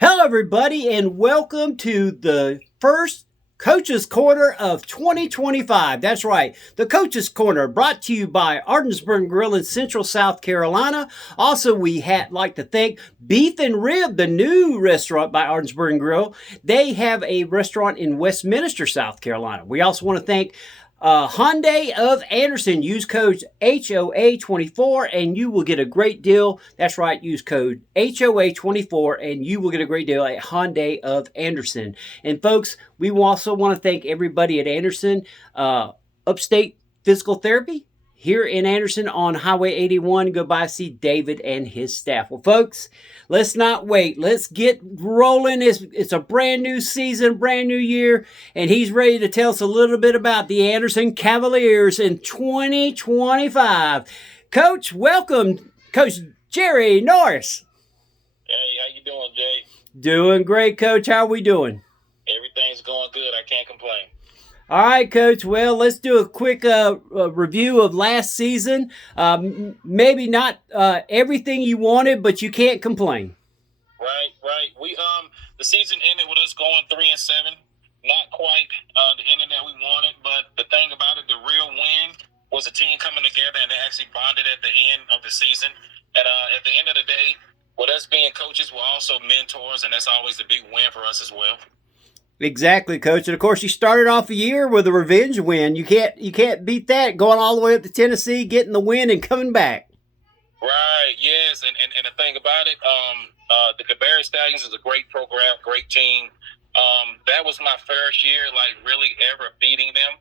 Hello, everybody, and welcome to the first Coach's Corner of 2025. That's right, the Coach's Corner, brought to you by Ardensburg Grill in Central South Carolina. Also, we like to thank Beef and Rib, the new restaurant by Ardensburg Grill. They have a restaurant in Westminster, South Carolina. We also want to thank Hyundai of Anderson. Use code HOA24 and you will get a great deal. That's right, use code HOA24 and you will get a great deal at Hyundai of Anderson. And folks, we also want to thank everybody at Anderson, Upstate Physical Therapy, here in Anderson on Highway 81. Go by see David and his staff. Well, folks, let's not wait. Let's get rolling. It's a brand new season, brand new year, and he's ready to tell us a little bit about the Anderson Cavaliers in 2025. Coach, welcome, Coach Jerry Norris. Hey, how you doing, Jay? Doing great, Coach. How are we doing? Everything's going good. I can't complain. All right, Coach. Well, let's do a quick review of last season. Maybe not everything you wanted, but you can't complain. Right. The season ended with us going 3-7. Not quite the ending that we wanted, but the thing about it, the real win was a team coming together and they actually bonded at the end of the season. And at the end of the day, with us being coaches, we're also mentors, and that's always the big win for us as well. Exactly, Coach. And of course, you started off the year with a revenge win. You can't beat that. Going all the way up to Tennessee, getting the win, and coming back. Right. Yes. And the thing about it, the Cabarrus Stallions is a great program, great team. That was my first year, like really ever beating them.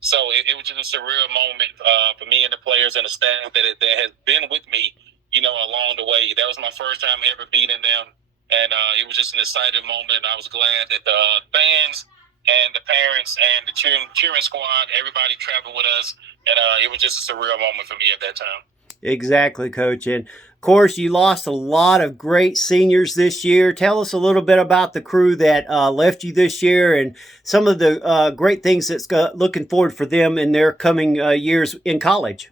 So it was just a surreal moment for me and the players and the staff that has been with me, along the way. That was my first time ever beating them. And it was just an exciting moment, and I was glad that the fans and the parents and the cheering squad, everybody traveled with us, and it was just a surreal moment for me at that time. Exactly, Coach. And of course, you lost a lot of great seniors this year. Tell us a little bit about the crew that left you this year and some of the great things that's looking forward for them in their coming years in college.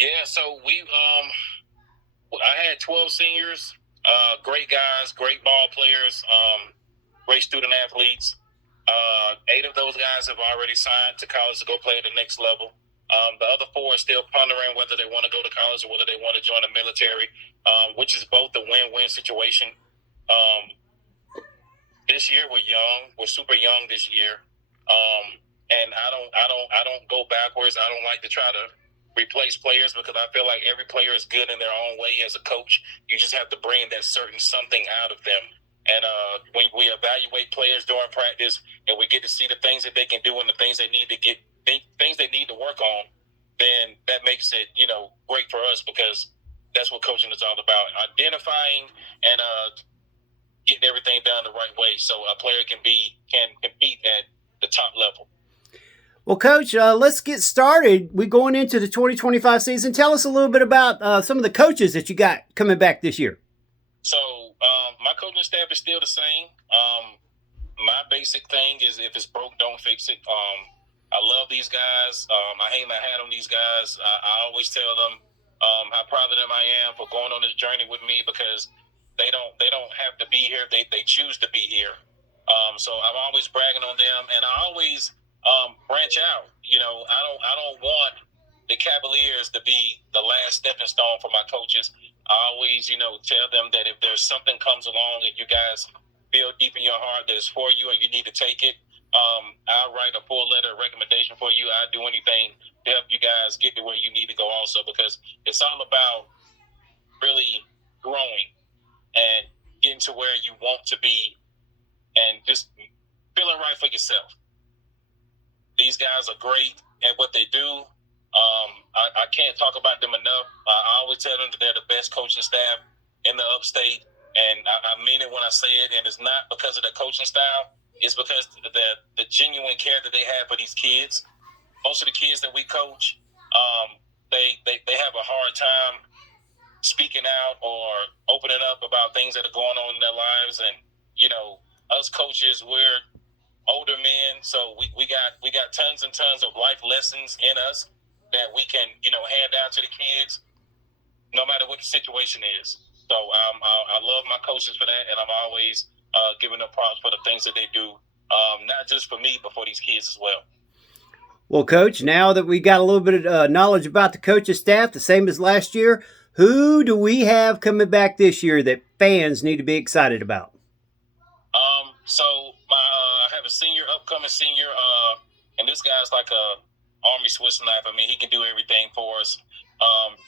Yeah, so I had 12 seniors. Great guys, great ball players, great student athletes. 8 of those guys have already signed to college to go play at the next level. The other 4 are still pondering whether they want to go to college or whether they want to join the military, which is both a win-win situation. This year we're young, we're super young this year, and I don't go backwards. I don't like to try to replace players because I feel like every player is good in their own way as a coach. You just have to bring that certain something out of them. And when we evaluate players during practice and we get to see the things that they can do and the things they need to things they need to work on, then that makes it, great for us because that's what coaching is all about. Identifying and getting everything done the right way so a player can compete at the top level. Well, Coach, let's get started. We're going into the 2025 season. Tell us a little bit about some of the coaches that you got coming back this year. So my coaching staff is still the same. My basic thing is if it's broke, don't fix it. I love these guys. I hang my hat on these guys. I always tell them how proud of them I am for going on this journey with me because they don't have to be here. They choose to be here. So I'm always bragging on them, and I always branch out. I don't want the Cavaliers to be the last stepping stone for my coaches. I always, tell them that if there's something comes along and you guys feel deep in your heart that it's for you and you need to take it, I'll write a full letter of recommendation for you. I'll do anything to help you guys get to where you need to go also because it's all about really growing and getting to where you want to be and just feeling right for yourself. These guys are great at what they do. I can't talk about them enough. I always tell them that they're the best coaching staff in the upstate, and I mean it when I say it, and it's not because of the coaching style. It's because the genuine care that they have for these kids. Most of the kids that we coach, they have a hard time speaking out or opening up about things that are going on in their lives. And, us coaches, we're older men, so we got tons and tons of life lessons in us that we can, hand out to the kids no matter what the situation is. So I love my coaches for that, and I'm always giving them props for the things that they do, not just for me, but for these kids as well. Well, Coach, now that we got a little bit of knowledge about the coaching staff, the same as last year, who do we have coming back this year that fans need to be excited about? So I have a upcoming senior, and this guy's like a Army Swiss knife. I mean, he can do everything for us.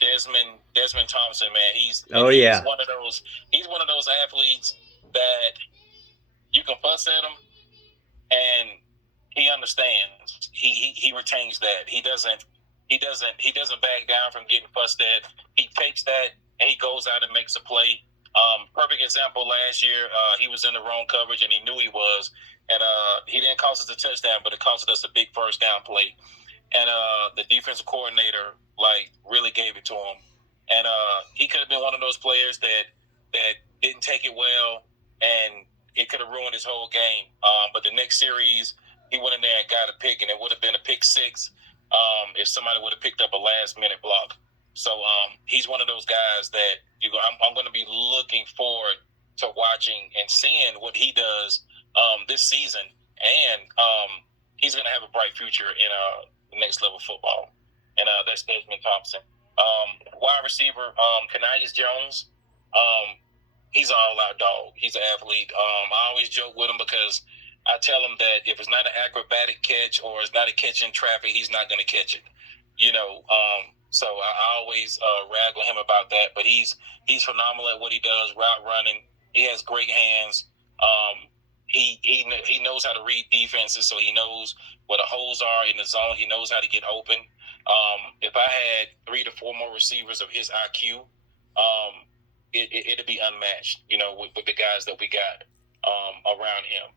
Desmond Thompson, man, he's one of those. He's one of those athletes that you can fuss at him, and he understands. He retains that. He doesn't back down from getting fussed at. He takes that and he goes out and makes a play. Perfect example last year, he was in the wrong coverage and he knew he was, and he didn't cost us a touchdown, but it cost us a big first down play. And the defensive coordinator really gave it to him, and he could have been one of those players that didn't take it well, and it could have ruined his whole game. But the next series, he went in there and got a pick, and it would have been a pick six if somebody would have picked up a last-minute block. So he's one of those guys that I'm going to be looking forward to watching and seeing what he does this season, and he's going to have a bright future in the next level of football. And that's Desmond Thompson. Wide receiver, Kanayas Jones. He's an all-out dog. He's an athlete. I always joke with him because I tell him that if it's not an acrobatic catch or it's not a catch in traffic, he's not going to catch it. So I always rag on him about that. But he's phenomenal at what he does, route running. He has great hands. He knows how to read defenses, so he knows where the holes are in the zone. He knows how to get open. If I had 3 to 4 more receivers of his IQ, it'd be unmatched, with the guys that we got around him.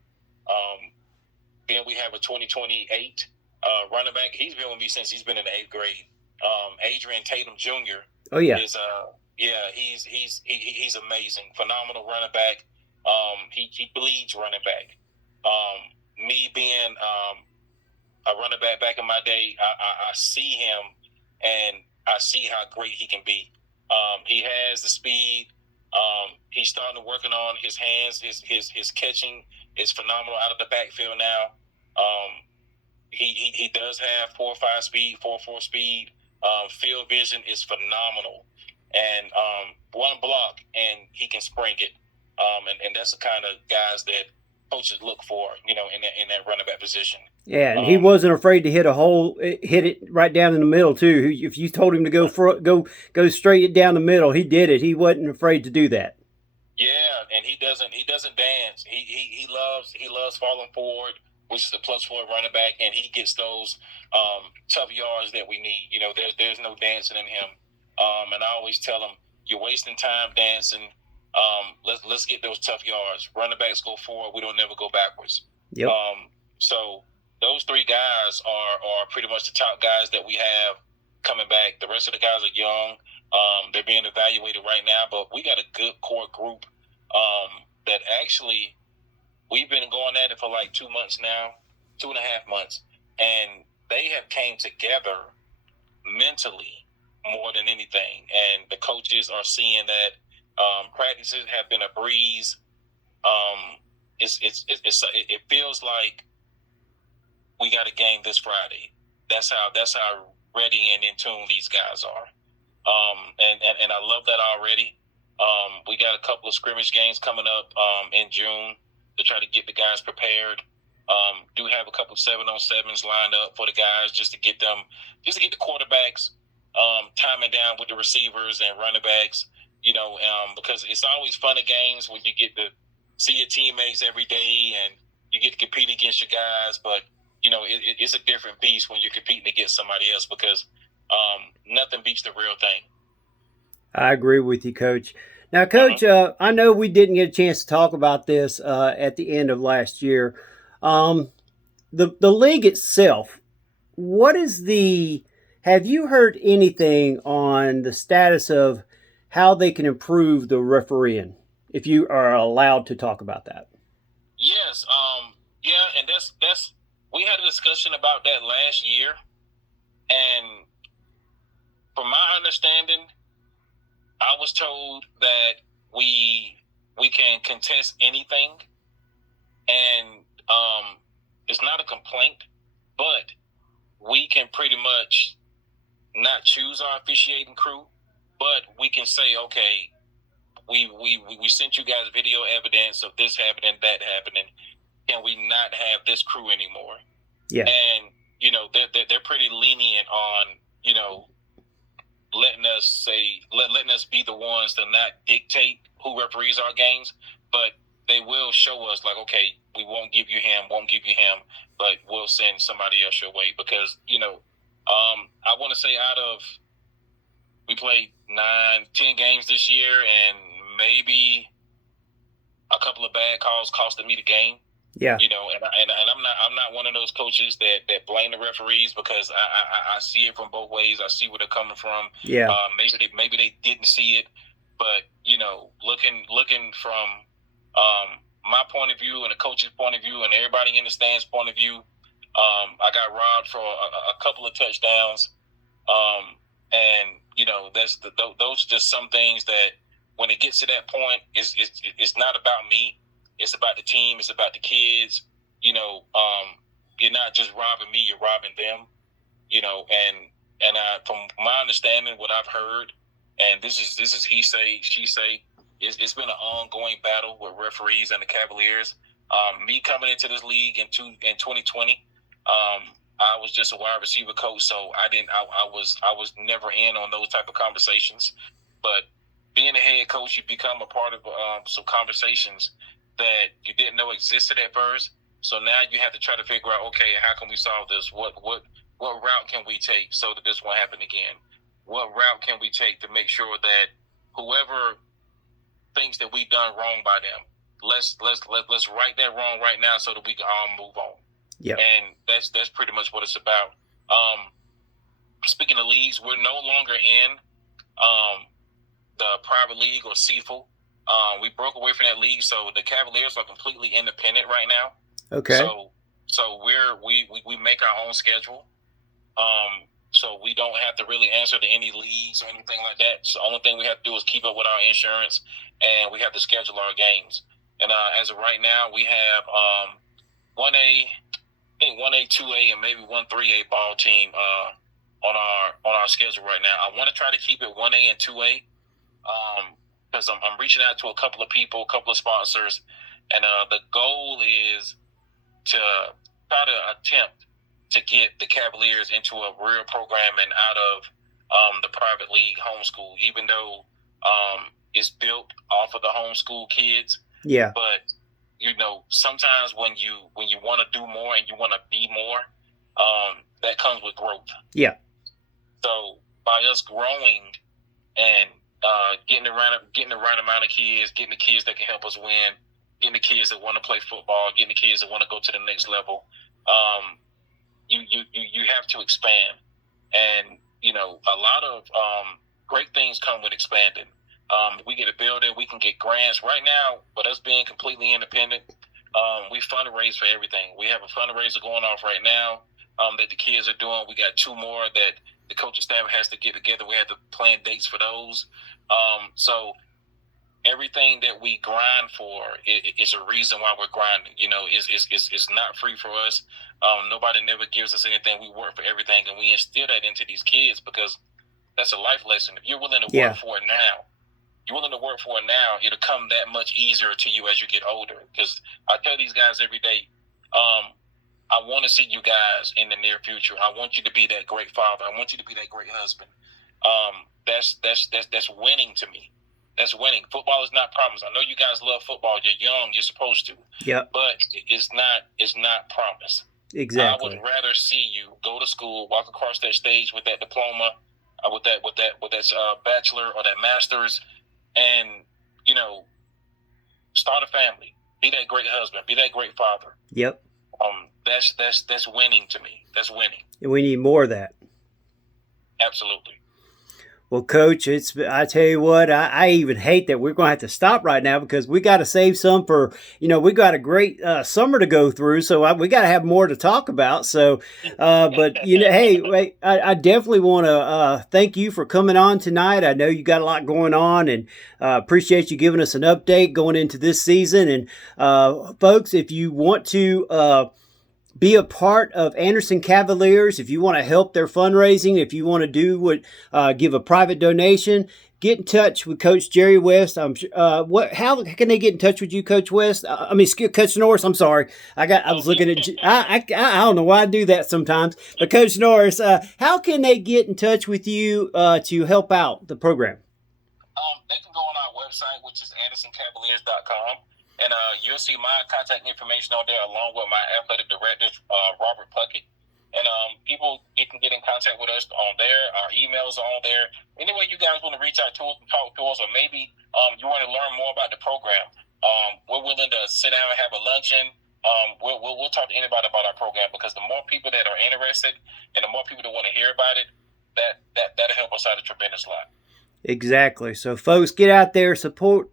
Then we have a 2028 running back. He's been with me since he's been in the 8th grade. Adrian Tatum Jr. Oh yeah, he's amazing, phenomenal running back. He bleeds running back. Me being a running back in my day, I see him and I see how great he can be. He has the speed. He's starting to working on his hands. His catching is phenomenal out of the backfield now. He does have 4.5 speed, 4.4 speed. Field vision is phenomenal, and one block and he can spring it. And that's the kind of guys that coaches look for, in that running back position. Yeah, and he wasn't afraid to hit it right down in the middle too. If you told him to go straight down the middle, he did it. He wasn't afraid to do that. Yeah, and he doesn't dance. He loves falling forward, which is a +4 running back, and he gets those tough yards that we need. There's no dancing in him. And I always tell him, you're wasting time dancing. Let's get those tough yards. Running backs go forward. We don't never go backwards. Yep. So those 3 guys are pretty much the top guys that we have coming back. The rest of the guys are young. They're being evaluated right now, but we got a good core group that actually we've been going at it for like 2 months now, 2.5 months, and they have came together mentally more than anything. And the coaches are seeing that practices have been a breeze. It feels like we got a game this Friday. That's how ready and in tune these guys are. And I love that already. We got a couple of scrimmage games coming up in June to try to get the guys prepared. Do have a couple of 7-on-7s lined up for the guys just to get the quarterbacks timing down with the receivers and running backs, because it's always fun at games when you get to see your teammates every day and you get to compete against your guys. But, it's a different beast when you're competing against somebody else because nothing beats the real thing. I agree with you, Coach. Now, Coach, I know we didn't get a chance to talk about this at the end of last year. The league itself, have you heard anything on the status of how they can improve the refereeing, if you are allowed to talk about that? Yes. And that's we had a discussion about that last year, and from my understanding, I was told that we can contest anything, and it's not a complaint, but we can pretty much not choose our officiating crew, but we can say, okay, we sent you guys video evidence of this happening, that happening. Can we not have this crew anymore? Yeah. And they're pretty lenient on letting us be the ones to not dictate who referees our games, but they will show us like, okay, we won't give you him, but we'll send somebody else your way because I want to say we played 9-10 games this year, and maybe a couple of bad calls costed me the game. Yeah. And I'm not one of those coaches that blame the referees because I see it from both ways. I see where they're coming from. Yeah. Maybe they didn't see it, but looking from my point of view and the coach's point of view and everybody in the stands' point of view, I got robbed for a couple of touchdowns, and those are just some things that when it gets to that point, it's not about me. It's about the team. It's about the kids. You're not just robbing me. You're robbing them. And from my understanding, what I've heard, and this is he say, she say, it's been an ongoing battle with referees and the Cavaliers. Me coming into this league in 2020, I was just a wide receiver coach, so I was never in on those type of conversations. But being a head coach, you become a part of some conversations that you didn't know existed at first. So now you have to try to figure out, okay, how can we solve this? What route can we take so that this won't happen again? What route can we take to make sure that whoever thinks that we've done wrong by them, let's right that wrong right now so that we can all move on. Yeah. And that's pretty much what it's about. Speaking of leagues, we're no longer in the private league or CFL. We broke away from that league, so the Cavaliers are completely independent right now. Okay. So we make our own schedule. So we don't have to really answer to any leagues or anything like that. So the only thing we have to do is keep up with our insurance, and we have to schedule our games. And as of right now, we have 1A, I think 1A, 2A, and maybe 1 3A ball team on our schedule right now. I want to try to keep it 1A and 2A. Because I'm reaching out to a couple of people, a couple of sponsors, and the goal is to try to attempt to get the Cavaliers into a real programming out of the private league homeschool, even though it's built off of the homeschool kids. Yeah. But sometimes when you want to do more and you want to be more, that comes with growth. Yeah. So by us growing and getting the right amount of kids, getting the kids that can help us win, getting the kids that want to play football, getting the kids that want to go to the next level. You have to expand, and a lot of great things come with expanding. We get a building, we can get grants. Right now, with us being completely independent, we fundraise for everything. We have a fundraiser going off right now that the kids are doing. We got 2 more that the coaching staff has to get together. We have to plan dates for those. So everything that we grind for is a reason why we're grinding. It's not free for us. Nobody never gives us anything. We work for everything, and we instill that into these kids because that's a life lesson. If you're willing to work for it now, it'll come that much easier to you as you get older. Because I tell these guys every day, I want to see you guys in the near future. I want you to be that great father. I want you to be that great husband. That's winning to me. That's winning. Football is not promise. I know you guys love football. You're young. You're supposed to. Yeah. But it's not promise. Exactly. I would rather see you go to school, walk across that stage with that diploma, with that bachelor or that master's, and start a family. Be that great husband. Be that great father. Yep. That's winning to me. That's winning. And we need more of that. Absolutely. Well, Coach, I tell you what, I even hate that we're going to have to stop right now because we got to save some for, we got a great summer to go through. So we got to have more to talk about. So, but, hey, wait, I definitely want to thank you for coming on tonight. I know you got a lot going on and appreciate you giving us an update going into this season. And folks, if you want to be a part of Anderson Cavaliers, if you want to help their fundraising, if you want to do give a private donation, get in touch with Coach Jerry West. How can they get in touch with you, Coach West? Coach Norris. I'm sorry. I was looking at. I don't know why I do that sometimes. But Coach Norris, how can they get in touch with you to help out the program? They can go on our website, which is andersoncavaliers.com. And you'll see my contact information on there along with my athletic director, Robert Puckett. And you can get in contact with us on there. Our emails are on there. Anyway, you guys want to reach out to us and talk to us, or maybe you want to learn more about the program, we're willing to sit down and have a luncheon. We'll talk to anybody about our program, because the more people that are interested and the more people that want to hear about it, that'll help us out a tremendous lot. Exactly. So, folks, get out there, support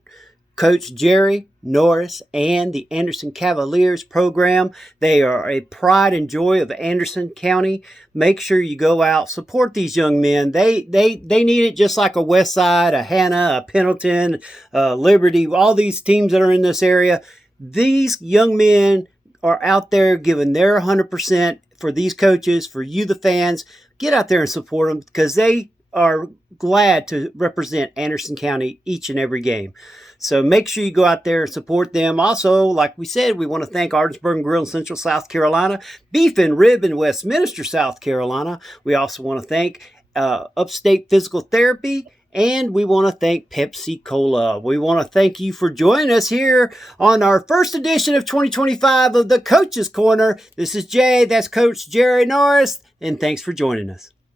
Coach Jerry Norris and the Anderson Cavaliers program. They are a pride and joy of Anderson County. Make sure you go out, support these young men. They need it just like a Westside, a Hannah, a Pendleton, Liberty, all these teams that are in this area. These young men are out there giving their 100% for these coaches, for you, the fans. Get out there and support them, because they are glad to represent Anderson County each and every game. So make sure you go out there and support them. Also, like we said, we want to thank Ardensburg Grill in Central South Carolina, Beef and Rib in Westminster, South Carolina. We also want to thank Upstate Physical Therapy, and we want to thank Pepsi Cola. We want to thank you for joining us here on our first edition of 2025 of the Coach's Corner. This is Jay, that's Coach Jerry Norris, and thanks for joining us.